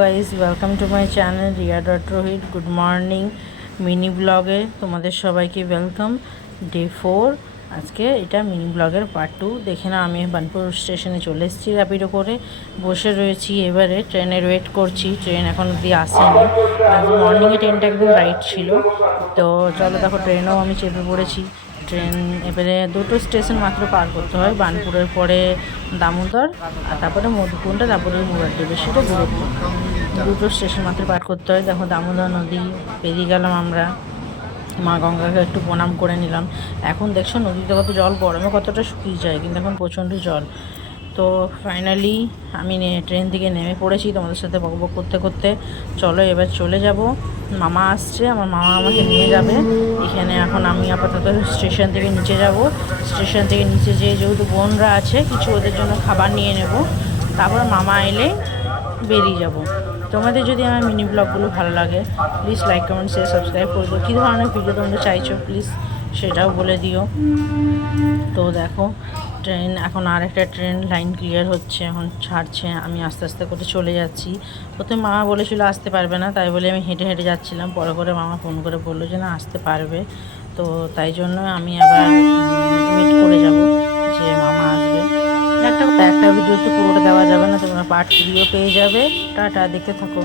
Guys, welcome to my channel Riya Rohit. Good morning mini ব্লগে তোমাদের সবাইকে ওয়েলকাম। ডে 4 আজকে এটা মিনি ব্লগের পার্ট 2। দেখে না, আমি বার্নপুর স্টেশনে চলে এসেছি র্যাপিডো করে, বসে রয়েছি। এবারে ট্রেনের ওয়েট করছি, ট্রেন এখন অব্দি আসেনি। আজ মর্নিংয়ে ট্রেনটা একদম রাইট ছিল। তো চলো দেখো, ট্রেনেও আমি চেপে পড়েছি। ট্রেন এবারে দুটো স্টেশন মাত্র পার করতে হয়, বার্নপুরের পরে দামোদর, আর তারপরে মধুকুণ্ডা, তারপরে মুরাড্ডি। বেশিটা দূরত্ব, দুটো স্টেশন মাত্র পার করতে হয়। দেখো দামোদর নদী পেরিয়ে গেলাম আমরা। মা গঙ্গাকে একটু প্রণাম করে নিলাম। এখন দেখছো নদীতে কত জল, গরমে কতটা শুকিয়ে যায়, কিন্তু এখন প্রচণ্ড জল। তো ফাইনালি আমি ট্রেন থেকে নেমে পড়েছি তোমাদের সাথে বকবক করতে করতে। চলো এবার চলে যাব। মামা আসছে, আমার মামা আমাকে নিয়ে যাবে। এখানে এখন আমি আপাতত স্টেশন থেকে নিচে যাব। স্টেশন থেকে নিচে যেয়ে, যেহেতু বোনরা আছে, কিছু ওদের জন্য খাবার নিয়ে নেব। তারপর মামা এলে বেরিয়ে যাব। তোমাদের যদি আমার মিনি ব্লগগুলো ভালো লাগে, please like, comment, share, subscribe করে দিও। কী ধরনের ভিডিও তোমরা চাইছো প্লিজ সেটাও বলে দিও। তো দেখো, ট্রেন এখন আর একটা ট্রেন লাইন ক্লিয়ার হচ্ছে, এখন ছাড়ছে। আমি আস্তে আস্তে করে চলে যাচ্ছি। প্রথমে মামা বলেছিল আসতে পারবে না, তাই বলে আমি হেঁটে হেঁটে যাচ্ছিলাম। পরে করে মামা ফোন করে বললো যে না, আসতে পারবে। তো তাই জন্য আমি আবার ওয়েট করে যাব যে মামা আসবে। একটা ভিডিও তো পুরোটা দেওয়া যাবে না, তোমরা পার্ট 3ও পেয়ে যাবে। টাটা, দেখতে থাকো।